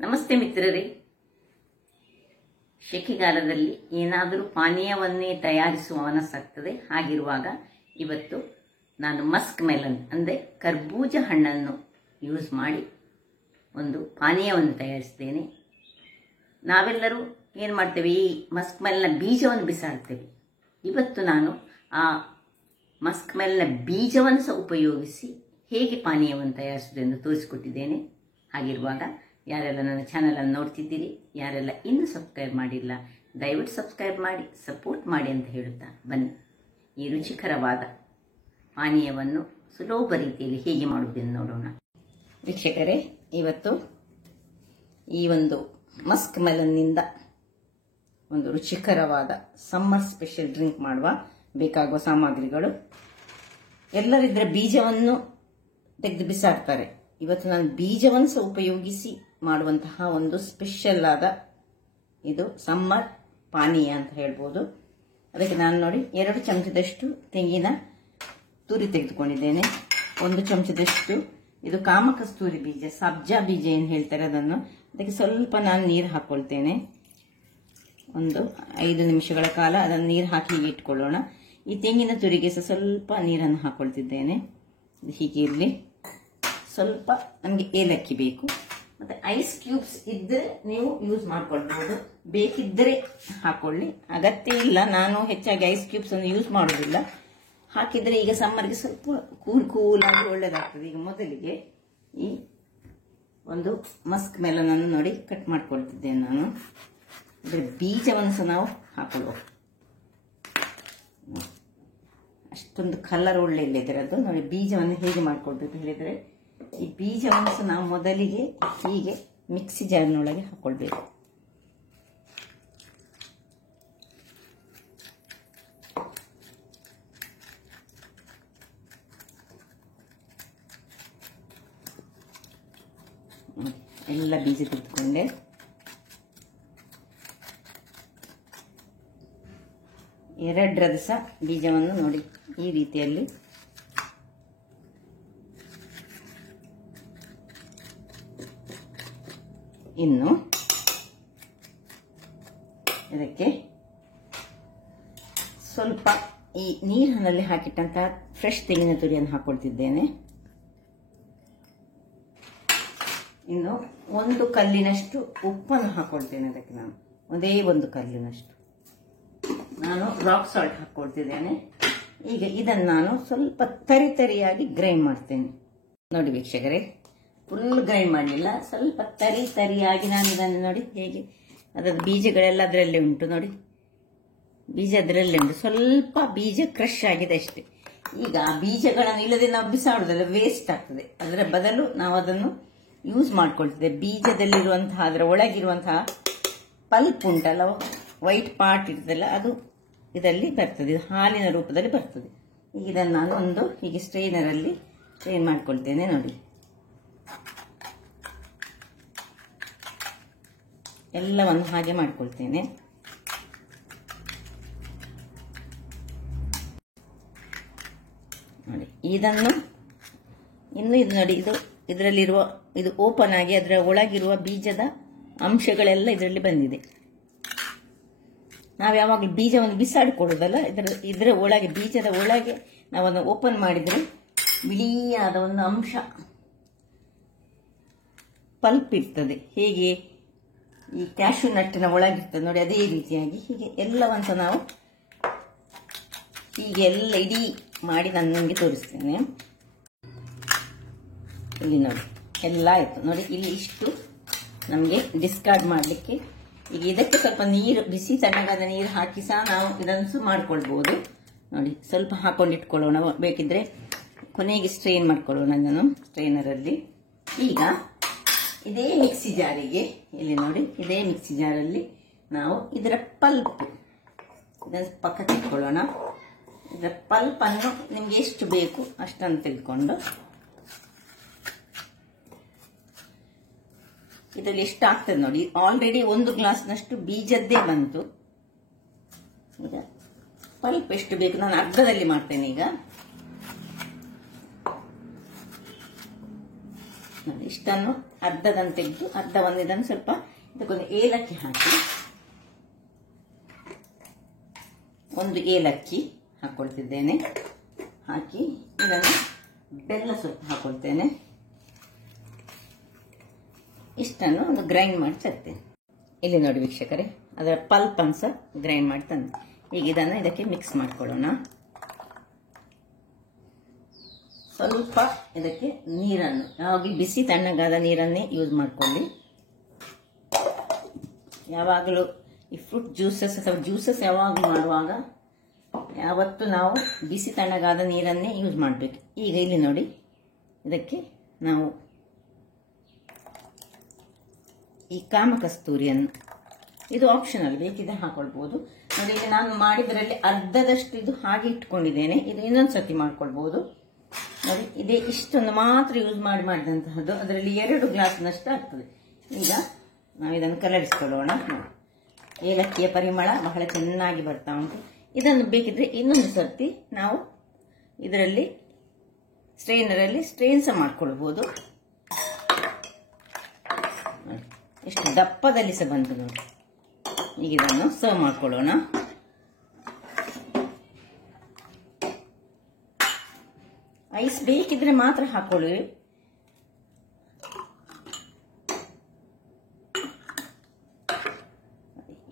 ನಮಸ್ತೆ ಮಿತ್ರರೇ. ಶೆಕೆಗಾಲದಲ್ಲಿ ಏನಾದರೂ ಪಾನೀಯವನ್ನೇ ತಯಾರಿಸುವ ಮನಸ್ಸಾಗ್ತದೆ. ಹಾಗಿರುವಾಗ ಇವತ್ತು ನಾನು ಮಸ್ಕ್ ಮೆಲನ್ ಅಂದರೆ ಕರ್ಬೂಜ ಹಣ್ಣನ್ನು ಯೂಸ್ ಮಾಡಿ ಒಂದು ಪಾನೀಯವನ್ನು ತಯಾರಿಸ್ತೇನೆ. ನಾವೆಲ್ಲರೂ ಏನು ಮಾಡ್ತೇವೆ, ಈ ಮಸ್ಕ್ ಮೆಲನ್ನ ಬೀಜವನ್ನು ಬಿಸಾಡ್ತೇವೆ. ಇವತ್ತು ನಾನು ಆ ಮಸ್ಕ್ ಮೆಲನ್ನ ಬೀಜವನ್ನು ಸಹ ಉಪಯೋಗಿಸಿ ಹೇಗೆ ಪಾನೀಯವನ್ನು ತಯಾರಿಸುವುದು ಎಂದು ತೋರಿಸಿಕೊಟ್ಟಿದ್ದೇನೆ. ಹಾಗಿರುವಾಗ ಯಾರೆಲ್ಲ ನನ್ನ ಚಾನಲನ್ನು ನೋಡ್ತಿದ್ದೀರಿ, ಯಾರೆಲ್ಲ ಇನ್ನೂ ಸಬ್ಸ್ಕ್ರೈಬ್ ಮಾಡಿಲ್ಲ, ದಯವಿಟ್ಟು ಸಬ್ಸ್ಕ್ರೈಬ್ ಮಾಡಿ ಸಪೋರ್ಟ್ ಮಾಡಿ ಅಂತ ಹೇಳುತ್ತಾ ಬನ್ನಿ ಈ ರುಚಿಕರವಾದ ಪಾನೀಯವನ್ನು ಸುಲಭ ರೀತಿಯಲ್ಲಿ ಹೇಗೆ ಮಾಡುವುದೆಂದು ನೋಡೋಣ. ವೀಕ್ಷಕರೇ, ಇವತ್ತು ಈ ಒಂದು ಮಸ್ಕ್ ಮೆಲನ್ನಿಂದ ಒಂದು ರುಚಿಕರವಾದ ಸಮ್ಮರ್ ಸ್ಪೆಷಲ್ ಡ್ರಿಂಕ್ ಮಾಡುವ ಬೇಕಾಗುವ ಸಾಮಗ್ರಿಗಳು. ಎಲ್ಲರಿದ್ರೆ ಬೀಜವನ್ನು ತೆಗೆದು ಬಿಸಾಡ್ತಾರೆ. ಇವತ್ತು ನಾನು ಬೀಜವನ್ನು ಸಹ ಉಪಯೋಗಿಸಿ ಮಾಡುವಂತಹ ಒಂದು ಸ್ಪೆಷಲ್ ಆದ ಇದು ಸಮ್ಮರ್ ಪಾನೀಯ ಅಂತ ಹೇಳ್ಬೋದು. ಅದಕ್ಕೆ ನಾನು ನೋಡಿ 2 ಚಮಚದಷ್ಟು ತೆಂಗಿನ ತುರಿ ತೆಗೆದುಕೊಂಡಿದ್ದೇನೆ. 1 ಚಮಚದಷ್ಟು ಇದು ಕಾಮಕಸ್ತೂರಿ ಬೀಜ, ಸಬ್ಜಾ ಬೀಜ ಏನು ಹೇಳ್ತಾರೆ ಅದನ್ನು. ಅದಕ್ಕೆ ಸ್ವಲ್ಪ ನಾನು ನೀರು ಹಾಕೊಳ್ತೇನೆ. ಒಂದು 5 ನಿಮಿಷಗಳ ಕಾಲ ಅದನ್ನು ನೀರು ಹಾಕಿ ಹೀಗೆ ಇಟ್ಕೊಳ್ಳೋಣ. ಈ ತೆಂಗಿನ ತುರಿಗೆ ಸಹ ಸ್ವಲ್ಪ ನೀರನ್ನು ಹಾಕೊಳ್ತಿದ್ದೇನೆ. ಹೀಗೆ ಇರಲಿ. ಸ್ವಲ್ಪ ನಮಗೆ ಏಲಕ್ಕಿ ಬೇಕು, ಮತ್ತೆ ಐಸ್ ಕ್ಯೂಬ್ಸ್ ಇದ್ದರೆ ನೀವು ಯೂಸ್ ಮಾಡ್ಕೊಳ್ಬಹುದು, ಬೇಕಿದ್ದರೆ ಹಾಕೊಳ್ಳಿ, ಅಗತ್ಯ ಇಲ್ಲ. ನಾನು ಹೆಚ್ಚಾಗಿ ಐಸ್ ಕ್ಯೂಬ್ಸ್ ಅನ್ನು ಯೂಸ್ ಮಾಡೋದಿಲ್ಲ. ಹಾಕಿದ್ರೆ ಈಗ ಸಮ್ಮರ್ಗೆ ಸ್ವಲ್ಪ ಕೂಲಾಗಿ ಒಳ್ಳೇದಾಗ್ತದೆ. ಈಗ ಮೊದಲಿಗೆ ಈ ಒಂದು ಮಸ್ಕ್ ಮೆಲನ್ ಅನ್ನು ನೋಡಿ ಕಟ್ ಮಾಡ್ಕೊಳ್ತಿದ್ದೇನೆ ನಾನು. ಅದರ ಬೀಜವನ್ನು ಸಹ ನಾವು ಹಾಕೊಳ್ಳುವ. ಅಷ್ಟೊಂದು ಕಲರ್ ಒಳ್ಳೆ ಇಲ್ಲ ಇದರದ್ದು. ನೋಡಿ ಬೀಜವನ್ನು ಹೇಗೆ ಮಾಡ್ಕೊಳ್ಬೇಕು ಹೇಳಿದರೆ, ಈ ಬೀಜವನ್ನು ಸಹ ನಾವು ಮೊದಲಿಗೆ ಹೀಗೆ ಮಿಕ್ಸಿ ಜಾರ್ನೊಳಗೆ ಹಾಕೊಳ್ಬೇಕು. ಎಲ್ಲ ಬೀಜ ತೆಗೆದುಕೊಂಡೆ. ಎರಡರದ ಸಹ ಬೀಜವನ್ನು ನೋಡಿ ಈ ರೀತಿಯಲ್ಲಿ ಇನ್ನು ಇದಕ್ಕೆ ಸ್ವಲ್ಪ ಈ ನೀರಿನಲ್ಲಿ ಹಾಕಿಟ್ಟಂತಹ ಫ್ರೆಶ್ ತೆಂಗಿನ ತುರಿಯನ್ನು ಹಾಕೊಳ್ತಿದ್ದೇನೆ. ಇನ್ನು 1 ಕಲ್ಲಿನಷ್ಟು ಉಪ್ಪನ್ನು ಹಾಕೊಳ್ತೇನೆ. ಅದಕ್ಕೆ ನಾನು ಒಂದೇ 1 ಕಲ್ಲಿನಷ್ಟು ನಾನು ರಾಕ್ ಸಾಲ್ಟ್ ಹಾಕೊಳ್ತಿದ್ದೇನೆ. ಈಗ ಇದನ್ನು ನಾನು ಸ್ವಲ್ಪ ತರಿಯಾಗಿ ಗ್ರೈಂಡ್ ಮಾಡ್ತೇನೆ. ನೋಡಿ ವೀಕ್ಷಕರೇ, ಫುಲ್ ಗ್ರೈಂಡ್ ಮಾಡಲಿಲ್ಲ, ಸ್ವಲ್ಪ ತರಿಯಾಗಿ ನಾನು ಇದನ್ನು ನೋಡಿ ಹೇಗೆ ಅದರ ಬೀಜಗಳೆಲ್ಲ ಅದರಲ್ಲೇ ಉಂಟು. ನೋಡಿ ಬೀಜ ಅದರಲ್ಲೇ ಉಂಟು, ಸ್ವಲ್ಪ ಬೀಜ ಕ್ರಶ್ ಆಗಿದೆ ಅಷ್ಟೇ. ಈಗ ಆ ಬೀಜಗಳನ್ನು ಇಲ್ಲದೆ ನಾವು ಬಿಸಾಡುವುದಲ್ಲ, ವೇಸ್ಟ್ ಆಗ್ತದೆ. ಅದರ ಬದಲು ನಾವು ಅದನ್ನು ಯೂಸ್ ಮಾಡ್ಕೊಳ್ತಿದ್ದೆ. ಬೀಜದಲ್ಲಿರುವಂತಹ ಅದರ ಒಳಗಿರುವಂತಹ ಪಲ್ಪ್ ಉಂಟಲ್ಲ, ವೈಟ್ ಪಾರ್ಟ್ ಇರ್ತದಲ್ಲ, ಅದು ಇದರಲ್ಲಿ ಬರ್ತದೆ, ಇದು ಹಾಲಿನ ರೂಪದಲ್ಲಿ ಬರ್ತದೆ. ಈಗ ಇದನ್ನು ನಾನು ಒಂದು ಹೀಗೆ ಸ್ಟ್ರೈನರಲ್ಲಿ ಸ್ಟ್ರೈನ್ ಮಾಡ್ಕೊಳ್ತೇನೆ. ನೋಡಿ ಎಲ್ಲವನ್ನು ಹಾಗೆ ಮಾಡ್ಕೊಳ್ತೇನೆ. ನೋಡಿ ಇದನ್ನು ಇನ್ನು ಇದು ನೋಡಿ, ಇದು ಇದರಲ್ಲಿರುವ ಇದು ಓಪನ್ ಆಗಿ ಅದರ ಒಳಗಿರುವ ಬೀಜದ ಅಂಶಗಳೆಲ್ಲ ಇದರಲ್ಲಿ ಬಂದಿದೆ. ನಾವು ಯಾವಾಗಲೂ ಬೀಜವನ್ನು ಬಿಸಾಡಿಕೊಳ್ಳೋದಲ್ಲ, ಇದರ ಒಳಗೆ ಬೀಜದ ಒಳಗೆ ನಾವನ್ನು ಓಪನ್ ಮಾಡಿದರೆ ಬಿಳಿಯಾದ ಒಂದು ಅಂಶ ಪಲ್ಪ್ ಇರ್ತದೆ. ಹೇಗೆ ಈ ಕ್ಯಾಶ್ಯೂ ನಟ್ಟಿನ ಒಳಗಿರ್ತದೆ ನೋಡಿ, ಅದೇ ರೀತಿಯಾಗಿ ಹೀಗೆ ಎಲ್ಲವಂತ ನಾವು ಹೀಗೆ ಎಲ್ಲ ಇಡೀ ಮಾಡಿ ನಾನು ನಿಮಗೆ ತೋರಿಸ್ತೇನೆ. ಇಲ್ಲಿ ನೋಡಿ ಎಲ್ಲ ಆಯಿತು. ನೋಡಿ ಇಲ್ಲಿ ಇಷ್ಟು ನಮಗೆ ಡಿಸ್ಕಾರ್ಡ್ ಮಾಡಲಿಕ್ಕೆ. ಈಗ ಇದಕ್ಕೆ ಸ್ವಲ್ಪ ನೀರು, ಬಿಸಿ ತಣ್ಣಗಾದ ನೀರು ಹಾಕಿ ಸಹ ನಾವು ಇದನ್ನು ಮಾಡ್ಕೊಳ್ಬಹುದು. ನೋಡಿ ಸ್ವಲ್ಪ ಹಾಕೊಂಡಿಟ್ಕೊಳ್ಳೋಣ, ಬೇಕಿದ್ರೆ ಕೊನೆಗೆ ಸ್ಟ್ರೈನ್ ಮಾಡ್ಕೊಳ್ಳೋಣ ಇದನ್ನು ಸ್ಟ್ರೈನರಲ್ಲಿ. ಈಗ ಇದೇ ಮಿಕ್ಸಿ ಜಾರಿಗೆ, ಇಲ್ಲಿ ನೋಡಿ ಇದೇ ಮಿಕ್ಸಿ ಜಾರಲ್ಲಿ ನಾವು ಇದರ ಪಲ್ಪ್ ಇದನ್ನು ಪಕ್ಕಕ್ಕೆ ಇಟ್ಕೊಳ್ಳೋಣ. ಇದರ ಪಲ್ಪನ್ನು ನಿಮಗೆ ಎಷ್ಟು ಬೇಕು ಅಷ್ಟನ್ನು ತೆಗೆದುಕೊಂಡು ಇದರಲ್ಲಿ ಎಷ್ಟು ಆಗ್ತದೆ ನೋಡಿ. ಆಲ್ರೆಡಿ 1 ಗ್ಲಾಸ್ನಷ್ಟು ಬೀಜದ್ದೇ ಬಂತು. ಈಗ ಪಲ್ಪ್ ಎಷ್ಟು ಬೇಕು ನಾನು ಅರ್ಧದಲ್ಲಿ ಮಾಡ್ತೇನೆ. ಈಗ ನೋಡಿ, ಇಷ್ಟನ್ನು ಅರ್ಧದನ್ನು ತೆಗೆದು ಅರ್ಧವನ್ನು ಇದನ್ನು ಸ್ವಲ್ಪ ಇದಕ್ಕೊಂದು ಏಲಕ್ಕಿ ಹಾಕಿ, ಒಂದು ಏಲಕ್ಕಿ ಹಾಕೊಳ್ತಿದ್ದೇನೆ. ಹಾಕಿ ಇದನ್ನು ಬೆಲ್ಲ ಸ್ವಲ್ಪ ಹಾಕೊಳ್ತೇನೆ. ಇಷ್ಟನ್ನು ಒಂದು ಗ್ರೈಂಡ್ ಮಾಡಿ ತರ್ತೇನೆ. ಇಲ್ಲಿ ನೋಡಿ ವೀಕ್ಷಕರೇ, ಅದರ ಪಲ್ಪ್ ಅನ್ನು ಸಹ ಗ್ರೈಂಡ್ ಮಾಡಿ ತಂದೆ. ಈಗ ಇದನ್ನು ಇದಕ್ಕೆ ಮಿಕ್ಸ್ ಮಾಡ್ಕೊಳ್ಳೋಣ. ಸ್ವಲ್ಪ ಇದಕ್ಕೆ ನೀರನ್ನು, ಯಾವಾಗ ಬಿಸಿ ತಣ್ಣಗಾದ ನೀರನ್ನೇ ಯೂಸ್ ಮಾಡಿಕೊಳ್ಳಿ. ಯಾವಾಗಲೂ ಈ ಫ್ರೂಟ್ ಜ್ಯೂಸಸ್ ಅಥವಾ ಜ್ಯೂಸಸ್ ಯಾವಾಗಲೂ ಮಾಡುವಾಗ ಯಾವತ್ತು ನಾವು ಬಿಸಿ ತಣ್ಣಗಾದ ನೀರನ್ನೇ ಯೂಸ್ ಮಾಡಬೇಕು. ಈಗ ಇಲ್ಲಿ ನೋಡಿ, ಇದಕ್ಕೆ ನಾವು ಈ ಕಾಮಕಸ್ತೂರಿಯನ್ನು, ಇದು ಆಪ್ಷನಲ್, ಬೇಕಿದ್ರೆ ಹಾಕೊಳ್ಬಹುದು. ನೋಡಿ, ಈಗ ನಾನು ಮಾಡಿದ್ರಲ್ಲಿ ಅರ್ಧದಷ್ಟು ಇದು ಹಾಗೆ ಇಟ್ಕೊಂಡಿದ್ದೇನೆ. ಇದು ಇನ್ನೊಂದು ಸತಿ ಮಾಡ್ಕೊಳ್ಬಹುದು. ನೋಡಿ, ಇದೇ ಇಷ್ಟೊಂದು ಮಾತ್ರ ಯೂಸ್ ಮಾಡಿದಂತಹದ್ದು. ಅದರಲ್ಲಿ 2 ಗ್ಲಾಸ್ನಷ್ಟು ಆಗ್ತದೆ. ಈಗ ನಾವು ಇದನ್ನು ಕಲರಿಸಿಕೊಳ್ಳೋಣ. ಏಲಕ್ಕಿಯ ಪರಿಮಳ ಬಹಳ ಚೆನ್ನಾಗಿ ಬರ್ತಾ ಉಂಟು. ಇದನ್ನು ಬೇಕಿದ್ರೆ ಇನ್ನೊಂದು ಸರ್ತಿ ನಾವು ಇದರಲ್ಲಿ ಸ್ಟ್ರೈನರಲ್ಲಿ ಸ್ಟ್ರೈನ್ ಸಹ ಮಾಡ್ಕೊಳ್ಬಹುದು. ಎಷ್ಟು ದಪ್ಪದಲ್ಲಿ ಸಹ ಬಂತು ನೋಡಿ. ಈಗ ಇದನ್ನು ಸರ್ವ್ ಮಾಡ್ಕೊಳ್ಳೋಣ. ಐಸ್ ಬೇಕಿದ್ರೆ ಮಾತ್ರ ಹಾಕೊಳ್ಳಿ.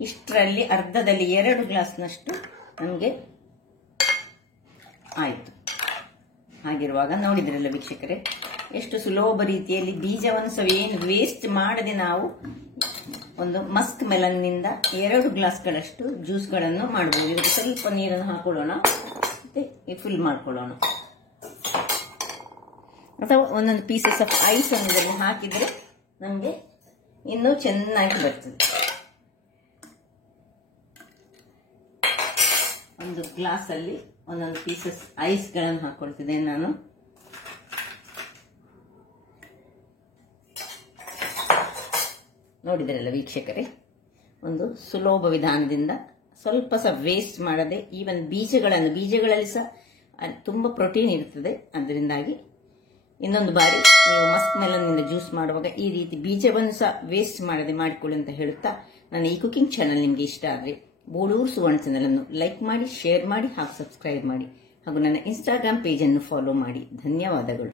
ಇಷ್ಟರಲ್ಲಿ ಅರ್ಧದಲ್ಲಿ 2 ಗ್ಲಾಸ್ನಷ್ಟು ನಮಗೆ ಆಯಿತು. ಹಾಗಿರುವಾಗ ನೋಡಿದ್ರಲ್ಲ ವೀಕ್ಷಕರೇ, ಎಷ್ಟು ಸುಲಭ ರೀತಿಯಲ್ಲಿ ಬೀಜವನ್ನು ಸಹ ಏನು ವೇಸ್ಟ್ ಮಾಡದೆ ನಾವು ಒಂದು ಮಸ್ಕ್ ಮೆಲನ್ನಿಂದ 2 ಗ್ಲಾಸ್ಗಳಷ್ಟು ಜ್ಯೂಸ್ಗಳನ್ನು ಮಾಡಬಹುದು. ಇದಕ್ಕೆ ಸ್ವಲ್ಪ ನೀರನ್ನು ಹಾಕೊಳ್ಳೋಣ, ಮತ್ತೆ ಫುಲ್ ಮಾಡ್ಕೊಳ್ಳೋಣ. ಅಥವಾ ಒಂದೊಂದು ಪೀಸಸ್ ಆಫ್ ಐಸ್ ಅನ್ನು ಇದರಲ್ಲಿ ಹಾಕಿದರೆ ನಮಗೆ ಇನ್ನೂ ಚೆನ್ನಾಗಿ ಬರ್ತದೆ. ಒಂದು ಗ್ಲಾಸಲ್ಲಿ ಒಂದೊಂದು ಪೀಸಸ್ ಐಸ್ಗಳನ್ನು ಹಾಕೊಳ್ತಿದ್ದೇನೆ ನಾನು. ನೋಡಿದ್ರಲ್ಲ ವೀಕ್ಷಕರೇ, ಒಂದು ಸುಲಭ ವಿಧಾನದಿಂದ ಸ್ವಲ್ಪ ಸಹ ವೇಸ್ಟ್ ಮಾಡದೆ, ಈವನ್ ಬೀಜಗಳಲ್ಲಿ ಸಹ ತುಂಬ ಪ್ರೋಟೀನ್ ಇರ್ತದೆ. ಅದರಿಂದಾಗಿ ಇನ್ನೊಂದು ಬಾರಿ ನೀವು ಮಸ್ಕ್ ಮೆಲನ್ನಿಂದ ಜ್ಯೂಸ್ ಮಾಡುವಾಗ ಈ ರೀತಿ ಬೀಜವನ್ನು ಸಹ ವೇಸ್ಟ್ ಮಾಡದೆ ಮಾಡಿಕೊಳ್ಳಿ ಅಂತ ಹೇಳುತ್ತಾ, ನನ್ನ ಈ ಕುಕಿಂಗ್ ಚಾನಲ್ ನಿಮಗೆ ಇಷ್ಟ ಆದರೆ ಬೋಳೂರು ಸುವರ್ಣ ಚಾನಲ್ ಅನ್ನು ಲೈಕ್ ಮಾಡಿ, ಶೇರ್ ಮಾಡಿ ಹಾಗೂ ಸಬ್ಸ್ಕ್ರೈಬ್ ಮಾಡಿ ಹಾಗೂ ನನ್ನ ಇನ್ಸ್ಟಾಗ್ರಾಮ್ ಪೇಜ್ ಅನ್ನು ಫಾಲೋ ಮಾಡಿ. ಧನ್ಯವಾದಗಳು.